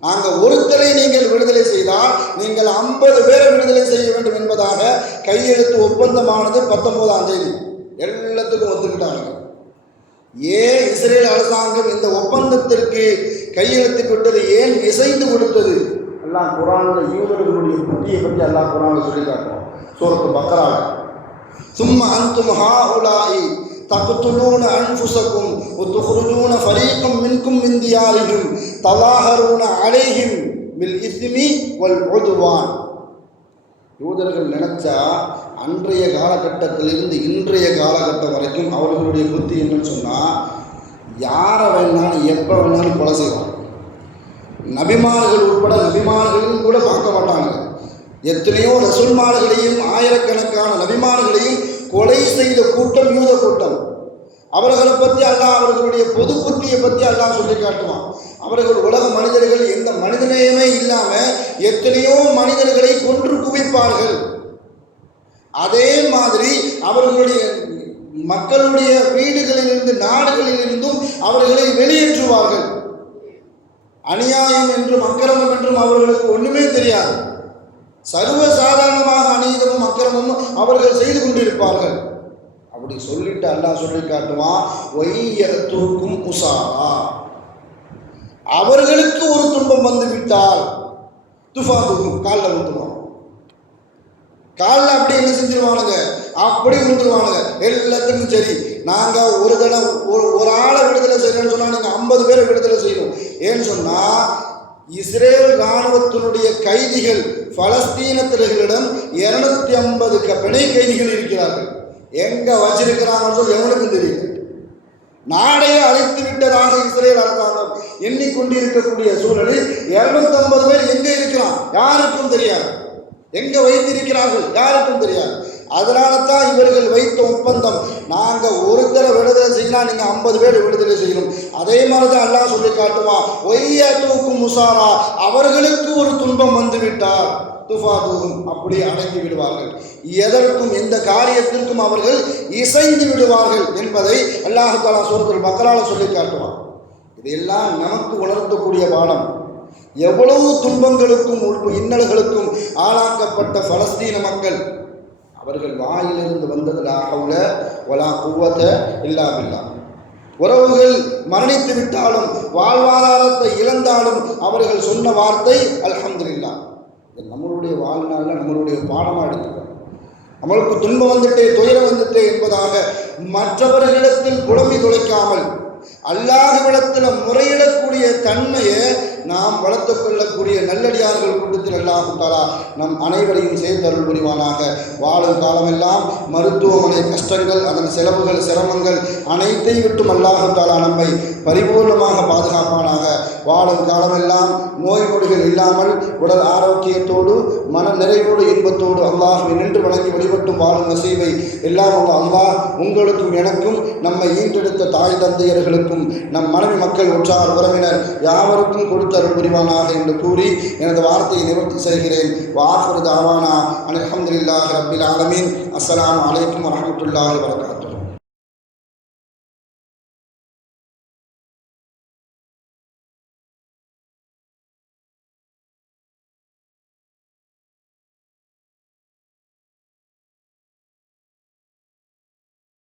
நாங்கள் ஒருத்தரை நீங்கள் விடுதலை செய்தால் நீங்கள் 50 பேரை விடுதலை செய்ய வேண்டும் என்பதாக கையெழுத்து ஒப்பந்தமானது 19ஆம் தேதி எல்லாத்துக்கும் ஒத்துக்கிட்டாங்க. ஏன் இஸ்ரேல் அரசாங்கம் இந்த ஒப்பந்தத்திற்கு கையெழுத்து விட்டது, ஏன் இசைந்து கொடுத்தது? எல்லாம் குர்ஆனில் யூதர்களுடைய புத்தியை பற்றி அல்லாஹ் குர்ஆனில் சொல்லி காட்டுறோம். சூரத்து பக்ரால சும்ம அன்தும் ஹாஉலாஇ தக்துலூன அன்ஃபுஸகும் வதுக்ருஜூன ஃபரீகம் மின்கும் மின் தியாரிஹிம் தலாஹரூன அலைஹிம் பில் இஸ்மி வல் உத்வான். யூதர்கள் நினைச்சா அன்றைய காலகட்டத்திலிருந்து இன்றைய காலகட்டம் வரைக்கும் அவர்களுடைய புத்தி என்னன்னு சொன்னால், யாரை வேணாலும் எப்போ வேணாலும் கொலை செய்வாங்க. நபிமார்கள் உட்பட நபிமார்களையும் கூட பார்க்க மாட்டாங்க. எத்தனையோ ரசூல்மார்களையும் ஆயிரக்கணக்கான நபிமார்களையும் கொலை செய்த கூட்டம் யூத கூட்டம். அவர்களை பற்றி அல்லாஹ் அவர்களுடைய பொது புத்தியை பற்றி அல்லாஹ் சொல்லி காட்டுவான். அவர்கள் உலக மனிதர்கள், எந்த மனிதநேயமே இல்லாமல் எத்தனையோ மனிதர்களை கொன்று குவிப்பார்கள். அதே மாதிரி அவர்களுடைய மக்களுடைய வீடுகளிலிருந்து நாடுகளிலிருந்தும் அவர்களை வெளியேற்றுவார்கள். அநியாயம் என்றும் அக்கிரமம் என்றும் அவர்களுக்கு ஒன்றுமே தெரியாது. சர்வசாதாரணமாக அநீதமும் அக்கிரமமும் அவர்கள் செய்து கொண்டிருப்பார்கள். அப்படி சொல்லிட்டு அல்லாஹ் சொல்லி காட்டுவான், ஒய்யத்துக்கும் உசாரா, அவர்களுக்கு ஒரு துன்பம் வந்து விட்டால் துஃபாதுக்கும் காலில் விட்டுருவான். காலில் அப்படி என்ன செஞ்சிருவானுங்க, அப்படி விழுந்துருவானுங்க. எல்லாத்துக்கும் சரி, நாங்கள் ஒரு தடவை ஒரு ஆளை விடுதலை செய்யணும்னு சொன்னால் நீங்கள் 50 பேரை விடுதலை செய்யணும். ஏன்னு சொன்னால் இஸ்ரேல் இராணுவத்தினுடைய கைதிகள் பலஸ்தீனத்தினர்களிடம் 250 பிணை கைதிகள் இருக்கிறார்கள். எங்கே வச்சிருக்கிறாங்கன்னு சொல்லி எவனுக்கும் தெரியல. நாடையே அழைத்து விட்டதாக இஸ்ரேல் அரசாங்கம் எண்ணிக்கொண்டிருக்கக்கூடிய சூழலில் 250 பேர் எங்கே இருக்கிறான் யாருக்கும் தெரியாது. எங்கே வைத்திருக்கிறார்கள் யாருக்கும் தெரியாது. அதனால தான் இவர்கள் வைத்த ஒப்பந்தம், நாங்கள் ஒருத்தரை விடுதலை செய்யலாம், நீங்கள் 50 பேர் விடுதலை செய்யணும். அதே மாதிரி தான் அல்லாஹ் சொல்லி காட்டுவான், ஒய்யத்துக்கும் முசாரா, அவர்களுக்கு ஒரு துன்பம் வந்துவிட்டால் துஃபாதுகும், அப்படி அடங்கி விடுவார்கள். எதற்கும் எந்த காரியத்திற்கும் அவர்கள் இசைந்து விடுவார்கள் என்பதை அல்லாஹ் தஆலா சூரத்துல் பக்ரால சொல்லி காட்டுவான். இதெல்லாம் நமக்கு உணர்த்தக்கூடிய பாடம். எவ்வளவு துன்பங்களுக்கும் இன்னல்களுக்கும் ஆளாக்கப்பட்ட பலஸ்தீன மக்கள், அவர்கள் வாயிலிருந்து வந்தது லா ஹவுல வலா குவத இல்லா பில்லா. உறவுகள் மரணித்து விட்டாலும் வாழ்வாதாரத்தை இழந்தாலும் அவர்கள் சொன்ன வார்த்தை அல்ஹம்துலில்லாஹ். நம்மளுடைய வாழ்நாளில் நம்மளுடைய பாடமாக எடுத்துக்கணும். நம்மளுக்கு துன்பம் வந்துட்டே துயரம் வந்துட்டே என்பதாக மற்றவர்களிடத்தில் புலம்பி துளைக்காமல் அல்லாஹ்விடத்தில் முறையிடக்கூடிய தன்மையை நாம் வளர்த்து கொள்ளக்கூடிய நல்லடியார்கள் கூட்டத்தில் அல்லாஹ் தஆலா நம் அனைவரையும் சேர்ந்தருள் புரிவானாக. வாழும் காலமெல்லாம் மருத்துவமனை கஷ்டங்கள், அதன் செலவுகள், சிரமங்கள் அனைத்தையும் விட்டும் அல்லாஹ் தஆலா நம்மை பரிபூர்ணமாக பாதுகாப்பானாக. வாழும் காலமெல்லாம் நோய் நொடிகள் இல்லாமல் உடல் ஆரோக்கியத்தோடு மன நிறைவோடு இன்பத்தோடு அல்லாஹ்வை நின்று வணங்கி வழிபட்டும் வாழும் நசீபை எல்லாம் அல்லாஹ் உங்களுக்கும் எனக்கும் நம்மை ஈன்றெடுத்த தாய் தந்தையர்களுக்கும் நம் மனைவி மக்கள் உற்றார் உறவினர் யாவருக்கும் கொடுத்த அருள் புரிவானாக என்று கூறி எனது வார்த்தையை நிவர்த்தி செய்கிறேன். வாஹிரு தாவானா அல்ஹம்துலில்லாஹி ரப்பில் ஆலமீன். அஸ்ஸலாமு அலைக்கும் வரஹ்மத்துல்லாஹி வபரகாத்துஹு.